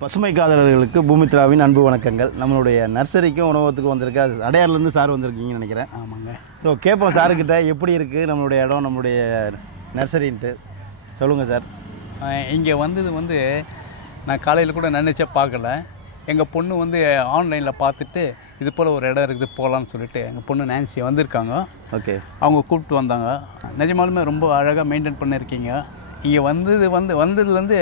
பசுமை காதலர்களுக்கு பூமித்ராவின் அன்பு வணக்கங்கள். நம்மளுடைய நர்சரிக்கும் உணவகத்துக்கும் வந்திருக்க அடையார்லேருந்து சார் வந்திருக்கீங்கன்னு நினைக்கிறேன். ஆமாங்க. ஸோ கேட்போம் சாருக்கிட்ட எப்படி இருக்குது நம்மளுடைய இடம், நம்மளுடைய நர்சரின்ட்டு சொல்லுங்கள் சார். இங்கே வந்தது நான் காலையில் கூட நினச்சே பார்க்கல. எங்கள் பொண்ணு ஆன்லைனில் பார்த்துட்டு இது போல் ஒரு இடம் இருக்குது போகலான்னு சொல்லிட்டு எங்கள் பொண்ணு நான்சி வந்திருக்காங்க. ஓகே, அவங்க கூப்பிட்டு வந்தாங்க. நிஜமாலுமே ரொம்ப அழகாக மெயின்டைன் பண்ணியிருக்கீங்க. இங்கே வந்ததுலேருந்து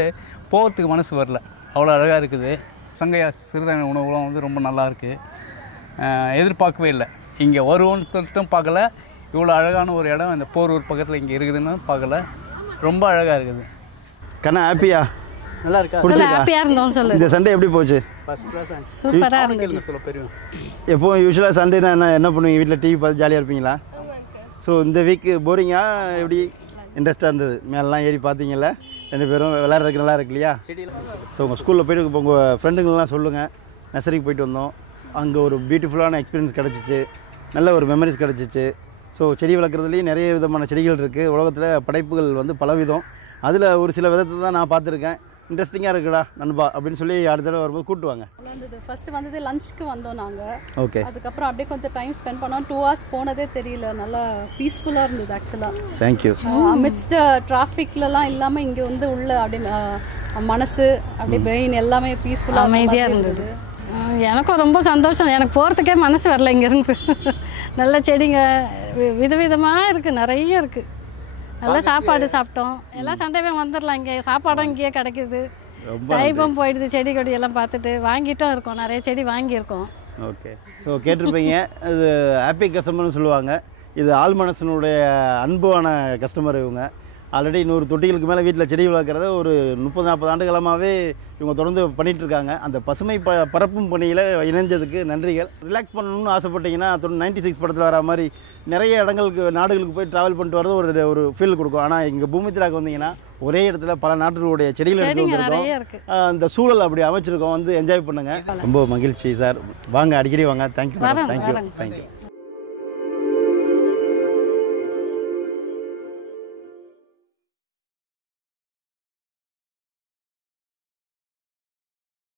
போகிறதுக்கு மனசு வரல, அவ்வளோ அழகாக இருக்குது. சங்கையா சிறுதானிய உணவுலாம் ரொம்ப நல்லாயிருக்கு. எதிர்பார்க்கவே இல்லை இங்கே வருவோன்னு சொல்லிட்டும் பார்க்கல. இவ்வளோ அழகான ஒரு இடம் இந்த போரூர் பக்கத்தில் இங்கே இருக்குதுன்னு பார்க்கல. ரொம்ப அழகாக இருக்குது. கண்ணா ஹாப்பியா? நல்லா இருக்கா? ஹாப்பியாக இருந்தோம். சொல்லு, இந்த சண்டே எப்படி போச்சு? சூப்பராக இருந்தது. சொல்ல பெரிய எப்போ யூஸ்வலாக சண்டேனா என்ன பண்ணுவீங்க? வீட்டில் டிவி பார்த்து ஜாலியாக இருப்பீங்களா? ஸோ இந்த வீக்கு போரிங்காக எப்படி இன்ட்ரெஸ்ட்டாக இருந்தது? மேலாம் ஏறி பார்த்தீங்களா? ரெண்டு பேரும் விளையாடுறதுக்கு நல்லா இருக்கு இல்லையா? ஸோ உங்கள் ஸ்கூலில் போய்ட்டு இப்போ உங்கள் ஃப்ரெண்டுங்கள்லாம் சொல்லுங்கள். நர்சரிக்கு போயிட்டு வந்தோம், அங்கே ஒரு பியூட்டிஃபுல்லான எக்ஸ்பீரியன்ஸ் கிடச்சிச்சு, நல்ல ஒரு மெமரிஸ் கிடச்சிச்சு. ஸோ செடி வளர்க்குறதுலேயும் நிறைய விதமான செடிகள் இருக்குது. உலகத்தில் படைப்புகள் பலவிதம். அதில் ஒரு சில விதத்தை தான் நான் பார்த்துருக்கேன். இன்ட்ரெஸ்டிங்காக இருக்குடா நண்பா அப்படின்னு சொல்லி அடுத்த தடவை வரும்போது கூப்பிட்டு வாங்க. ஃபர்ஸ்ட் லஞ்சுக்கு வந்தோம் நாங்கள். ஓகே, அதுக்கப்புறம் அப்படியே கொஞ்சம் டைம் ஸ்பெண்ட் பண்ணோம். 2 hours போனதே தெரியல. நல்லா பீஸ்ஃபுல்லாக இருந்தது ஆக்சுவலாக. தேங்க்யூ. அமிட்ஸ்ட் டிராஃபிக்லலாம் இல்லாமல் இங்கே உள்ள அப்படியே மனசு அப்படியே பிரெயின் எல்லாமே பீஸ்ஃபுல்லாக அமைதியாக இருந்தது. எனக்கும் ரொம்ப சந்தோஷம். எனக்கு போகிறதுக்கே மனசு வரல இங்கேருந்து. நல்ல செடிங்க விதவிதமாக இருக்குது, நிறைய இருக்குது. நல்லா சாப்பாடு சாப்பிட்டோம். எல்லாம் சண்டேவே வந்துடலாம். இங்கே சாப்பாடும் இங்கேயே கிடைக்கிது. டைமும் போயிடுது. செடி கொடியெல்லாம் பார்த்துட்டு வாங்கிட்டும் இருக்கோம். நிறைய செடி வாங்கியிருக்கோம். ஓகே, ஸோ கேட்டிருப்பீங்க, இது ஹாப்பி கஸ்டமர்னு சொல்லுவாங்க. இது ஆள் மனசனுடைய அன்பான கஸ்டமர். இவங்க ஆல்ரெடி 100 தொட்டிகளுக்கு மேலே வீட்டில் செடி வளர்க்குறத ஒரு 30-40 ஆண்டுகாலமாகவே இவங்க தொடர்ந்து பண்ணிகிட்ருக்காங்க. அந்த பசுமை பரப்பும் பணியில் இணைஞ்சதுக்கு நன்றிகள். ரிலாக்ஸ் பண்ணணும்னு ஆசைப்பட்டீங்கன்னா 96 படத்தில் வர மாதிரி நிறைய நாடுகளுக்கு போய் ட்ராவல் பண்ணிட்டு வரது ஒரு ஃபீல் கொடுக்கும். ஆனால் இங்கே பூமித்ராக்கு வந்தீங்கன்னா ஒரே இடத்துல பல நாடுகளுடைய செடிகள் எடுத்து வந்திருக்கோம். அந்த சூழல் அப்படி அமைச்சிருக்கோம். என்ஜாய் பண்ணுங்கள். ரொம்ப மகிழ்ச்சி சார். வாங்க, அடிக்கடி வாங்க. Thank you, thank you, thank you.